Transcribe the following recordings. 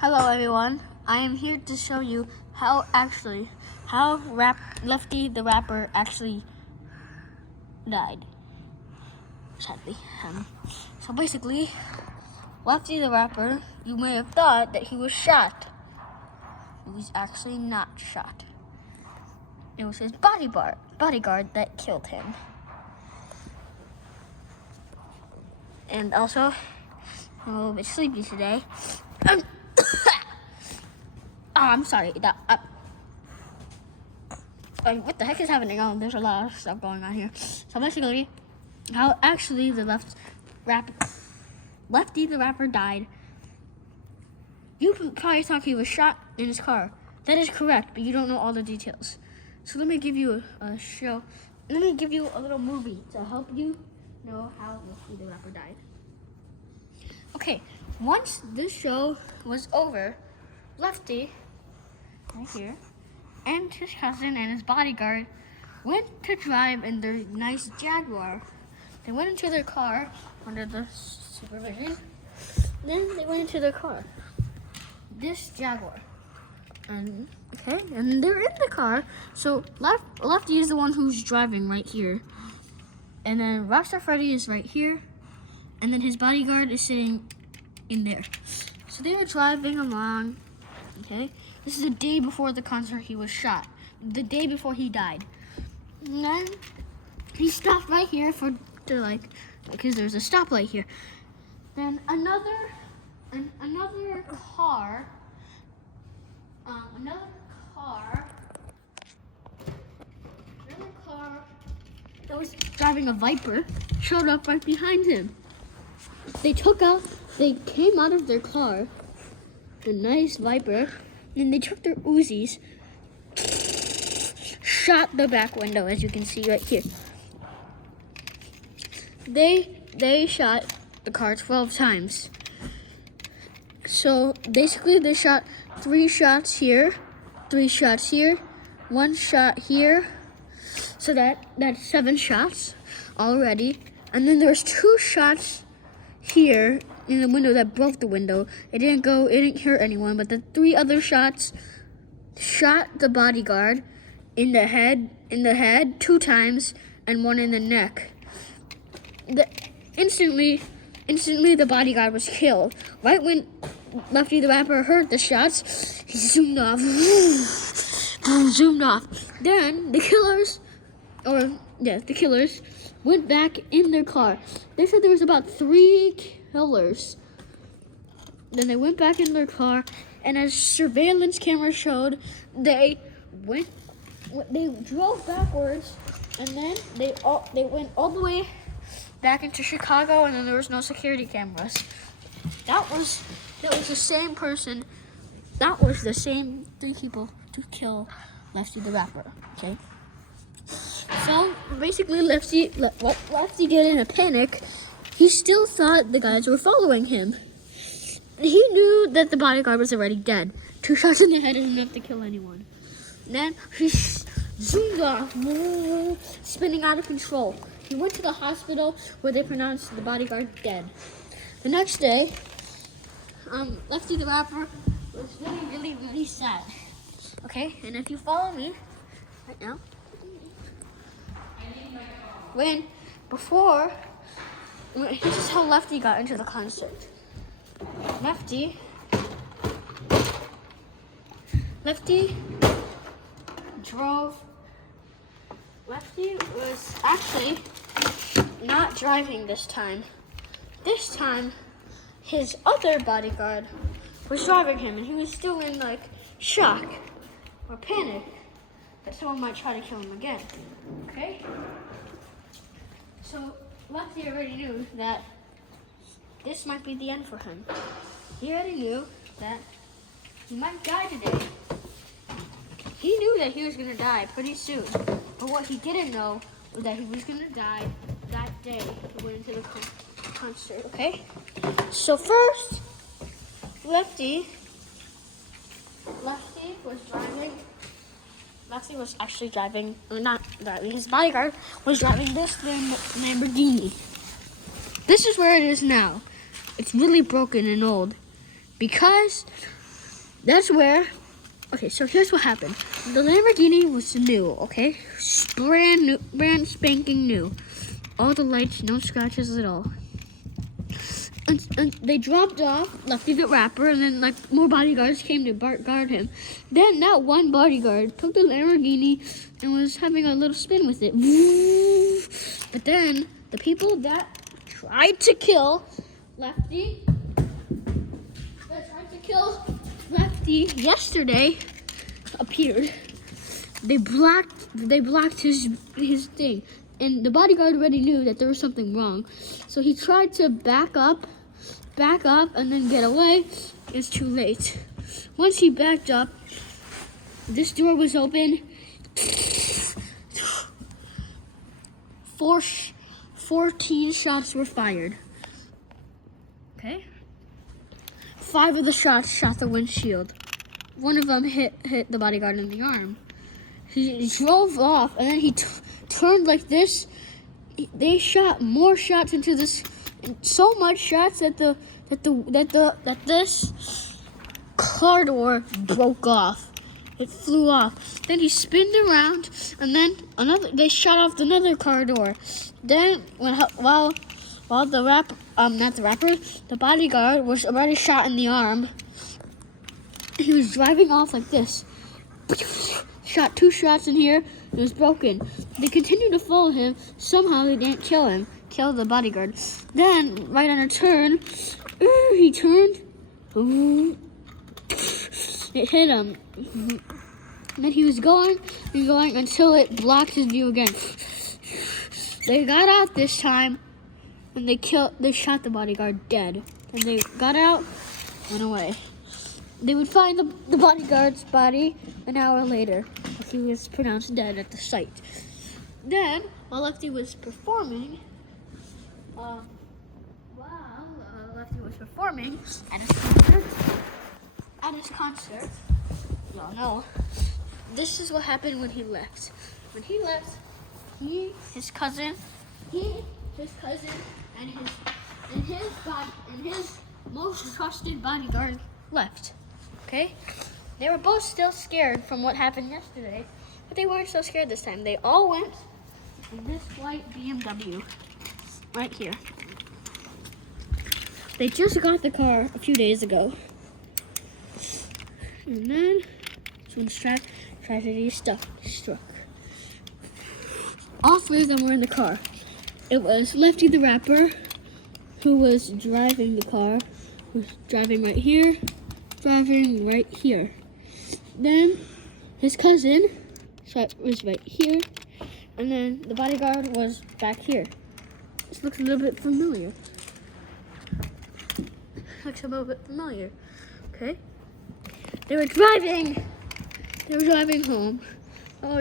Hello everyone, I am here to show you how Lefty the rapper actually died, sadly. So basically, Lefty the rapper, you may have thought that he was shot. He was actually not shot. It was his bodyguard that killed him. And also, I'm a little bit sleepy today. I'm sorry. What the heck is happening? Oh, there's a lot of stuff going on here. So basically, how actually Lefty the rapper died. You probably thought he was shot in his car. That is correct, but you don't know all the details. So let me give you a show. Let me give you a little movie to help you know how Lefty the rapper died. Okay, once this show was over, Lefty, right here, and his cousin and his bodyguard went to drive in their nice Jaguar. They went into their car under the supervision. Then they went into their car, this Jaguar. And they're in the car. So Lefty is the one who's driving right here. And then Rockstar Freddy is right here. And then his bodyguard is sitting in there. So they were driving along, okay? This is the day before the concert he was shot. The day before he died. And then he stopped right here because there's a stoplight here. Then another car that was driving a Viper showed up right behind him. They came out of their car, a nice Viper, and they took their Uzis, shot the back window, as you can see right here. They shot the car 12 times. So basically they shot 3 shots here, 3 shots here, 1 shot here. So that's 7 shots already. And then there's 2 shots here in the window that broke the window. It didn't hurt anyone, but the 3 other shots shot the bodyguard in the head 2 times and 1 in the neck. Instantly the bodyguard was killed. Right when Lefty the rapper heard the shots, he zoomed off. Then the killers went back in their car. They said there was about 3 killers. Then they went back in their car, and as surveillance camera showed, they drove backwards, and then they went all the way back into Chicago, and then there was no security cameras. That was the same person. That was the same 3 people to kill Lefty the rapper. Okay. So basically, what Lefty did in a panic, he still thought the guys were following him. He knew that the bodyguard was already dead. 2 shots in the head is enough to kill anyone. Then he zoomed off, spinning out of control. He went to the hospital where they pronounced the bodyguard dead. The next day, Lefty the rapper was really, really sad. Okay, and if you follow me right now, this is how Lefty got into the concert. Lefty was actually not driving this time. This time, his other bodyguard was driving him, and he was still in shock or panic that someone might try to kill him again. Okay? So Lefty already knew that this might be the end for him. He already knew that he might die today. He knew that he was going to die pretty soon. But what he didn't know was that he was going to die that day he went into the concert, okay? So first, Lefty was actually driving, or not driving, his bodyguard was driving this Lamborghini. This is where it is now. It's really broken and old because That's where. Okay, so here's what happened. The Lamborghini was new. Okay, brand new, brand spanking new. All the lights, no scratches at all. And they dropped off Lefty the rapper, and then like more bodyguards came to guard him. Then that one bodyguard took the Lamborghini and was having a little spin with it. But then the people that tried to kill Lefty, yesterday appeared. They blocked his thing. And the bodyguard already knew that there was something wrong. So he tried to back up, and then get away. It's too late. Once he backed up, this door was open. 14 shots were fired. Okay? 5 of the shots shot the windshield. One of them hit the bodyguard in the arm. He drove off, and then he turned like this. They shot more shots into this, so much shots that this car door broke off. It flew off. Then he spinned around, and then they shot off another car door. Then while the bodyguard was already shot in the arm, he was driving off like this. Shot 2 shots in here. It was broken. They continued to follow him. Somehow they didn't kill him. Kill the bodyguard. Then, right on a turn, he turned. It hit him. Then he was going until it blocked his view again. They got out this time, and they shot the bodyguard dead. And they got out, went away. They would find the bodyguard's body an hour later. He was pronounced dead at the site. Then, while Lefty was performing, at his concert, y'all know, this is what happened when he left. When he left, his cousin, and his most trusted bodyguard left. Okay? They were both still scared from what happened yesterday, but they weren't so scared this time. They all went in this white BMW right here. They just got the car a few days ago. And then some tragedy struck. All 3 of them were in the car. It was Lefty the rapper, who was driving the car, was driving right here, driving right here. Then his cousin was right here, and then the bodyguard was back here. This looks a little bit familiar. Okay? They were driving home.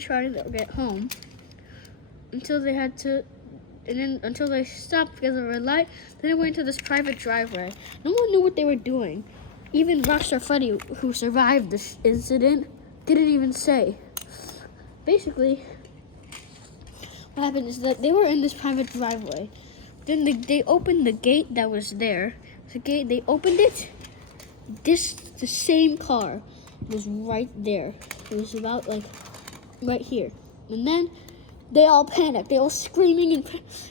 Trying to get home until they stopped because of a red light. Then they went to this private driveway. No one knew what they were doing. Even Rockstar Freddy, who survived this incident, didn't even say. Basically, what happened is that they were in this private driveway. Then they opened the gate that was there. They opened it. The same car was right there. It was about like right here. And then they all panicked. They all screaming and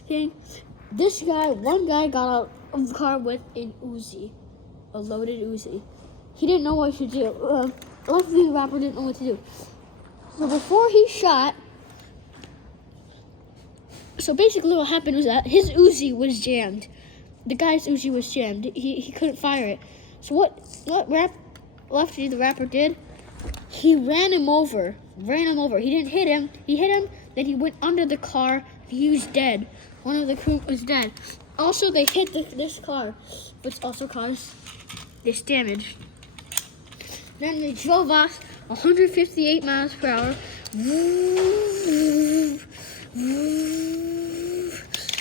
saying, one guy got out of the car with an Uzi. A loaded Uzi. He didn't know what to do. Luckily, the rapper didn't know what to do. So before he shot, basically what happened was that his Uzi was jammed. The guy's Uzi was jammed. He couldn't fire it. So what Lefty the rapper did? He ran him over. He didn't hit him. He hit him. Then he went under the car. He was dead. One of the crew was dead. Also, they hit this car, which also caused this damage. Then they drove off 158 miles per hour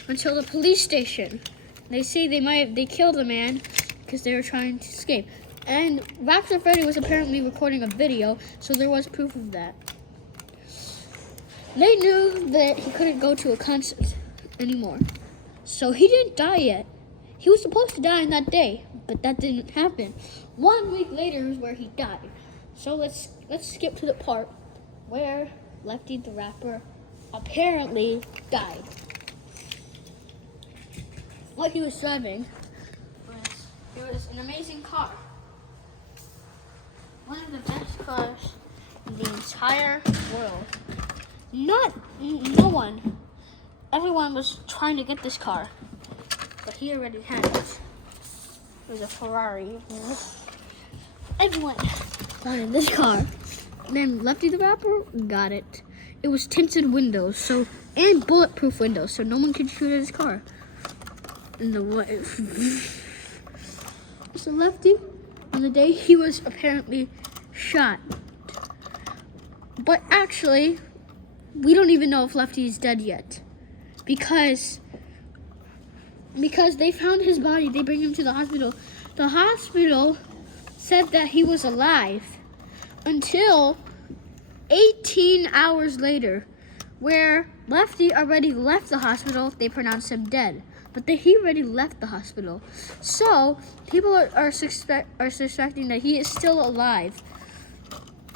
until the police station. They say they killed the man because they were trying to escape. And Rockstar Freddy was apparently recording a video, so there was proof of that. They knew that he couldn't go to a concert anymore. So he didn't die yet. He was supposed to die on that day, but that didn't happen. 1 week later is where he died. So let's skip to the part where Lefty the rapper apparently died. What he was driving was an amazing car. One of the best cars in the entire world. No one. Everyone was trying to get this car, but he already had it. It was a Ferrari. Everyone wanted this car. And then Lefty the rapper got it. It was tinted windows, and bulletproof windows, so no one could shoot at his car. And so Lefty, on the day he was apparently shot. But actually, we don't even know if Lefty is dead yet. Because they found his body, they bring him to the hospital. The hospital said that he was alive until 18 hours later, where Lefty already left the hospital. They pronounced him dead, but he already left the hospital. So people are suspecting that he is still alive.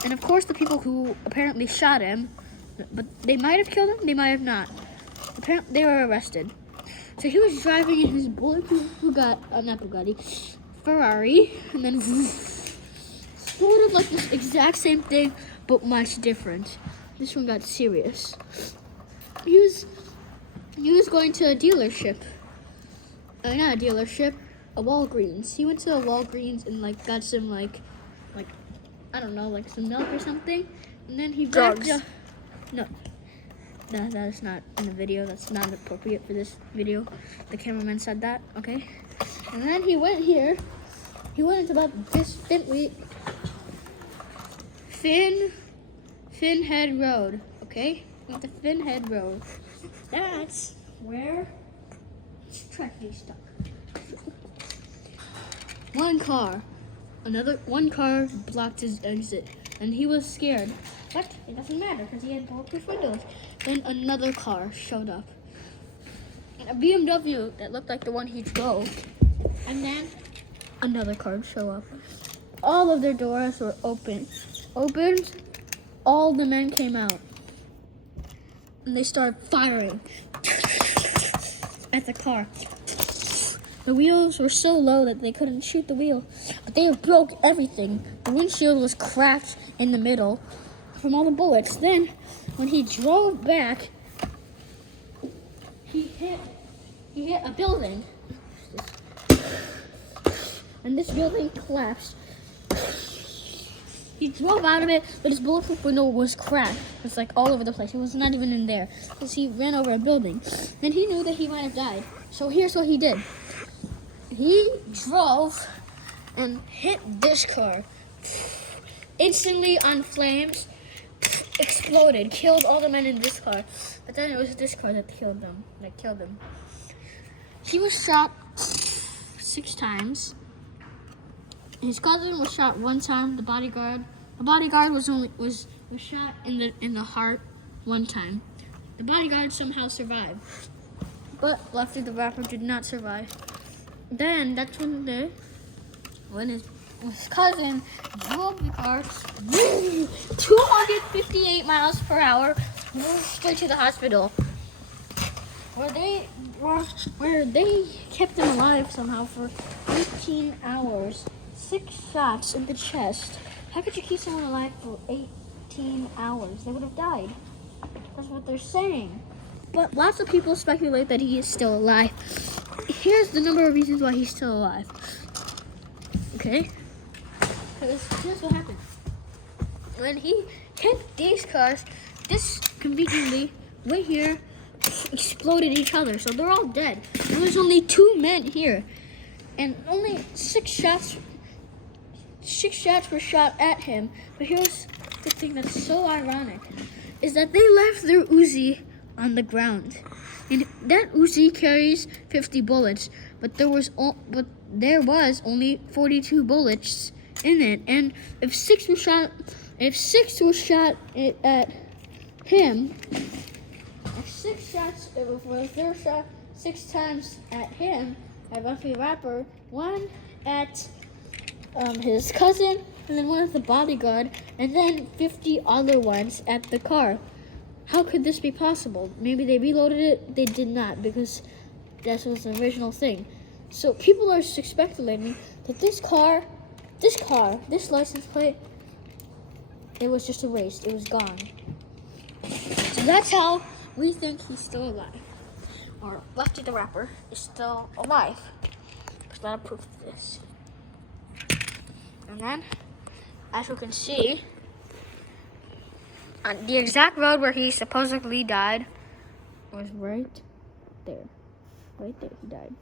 And of course, the people who apparently shot him, but they might have killed him, they might have not. Apparently, they were arrested. So he was driving in his bulletproof Ferrari, and then sort of like this exact same thing, but much different. This one got serious. He was going to a dealership. Not a dealership, a Walgreens. He went to a Walgreens and got some I don't know, some milk or something. And then he backed up. No, that is not in the video. That's not appropriate for this video. The cameraman said that, okay? And then he went here. He went into about this Finhead Road, okay? Went to Finhead Road. That's where Trekkie stuck. One car blocked his exit, and he was scared. But it doesn't matter because he had bulletproof windows. Then another car showed up, a BMW that looked like the one he drove, and then another car showed up. All of their doors were opened. All the men came out, and they started firing at the car. The wheels were so low that they couldn't shoot the wheel, but they broke everything. The windshield was cracked in the middle from all the bullets. Then, when he drove back, he hit a building, and this building collapsed. He drove out of it, but his bulletproof window was cracked. It's all over the place. It was not even in there because he ran over a building. Then he knew that he might have died. So here's what he did. He drove and hit this car. Instantly on flames, exploded, killed all the men in this car. But then it was this car that killed them. He was shot 6 times. His cousin was shot 1 time. The bodyguard was shot in the heart 1 time. The bodyguard somehow survived, but Lefty the rapper did not survive. Then that's when his cousin drove the car 258 miles per hour straight to the hospital, where they kept him alive somehow for 18 hours. 6 shots in the chest. How could you keep someone alive for 18 hours? They would have died. That's what they're saying. But lots of people speculate that he is still alive. Here's the number of reasons why he's still alive. Okay? Because here's what happened. When he hit these cars, this conveniently, right here, exploded each other. So they're all dead. There was only 2 men here. And only 6 shots were shot at him. But here's the thing that's so ironic, is that they left their Uzi on the ground. And that Uzi carries 50 bullets, but there was only 42 bullets in it. And if 6 were shot at him, if they were shot 6 times at him, at Lefty the Rapper, one at his cousin, and then one at the bodyguard, and then 50 other ones at the car. How could this be possible? Maybe they reloaded it. They did not, because that was the original thing. So people are speculating that this license plate, it was just erased. It was gone. So that's how we think he's still alive. Or Lefty the Rapper is still alive. There's not a proof of this. And then, as you can see, on the exact road where he supposedly died was right there. Right there, he died.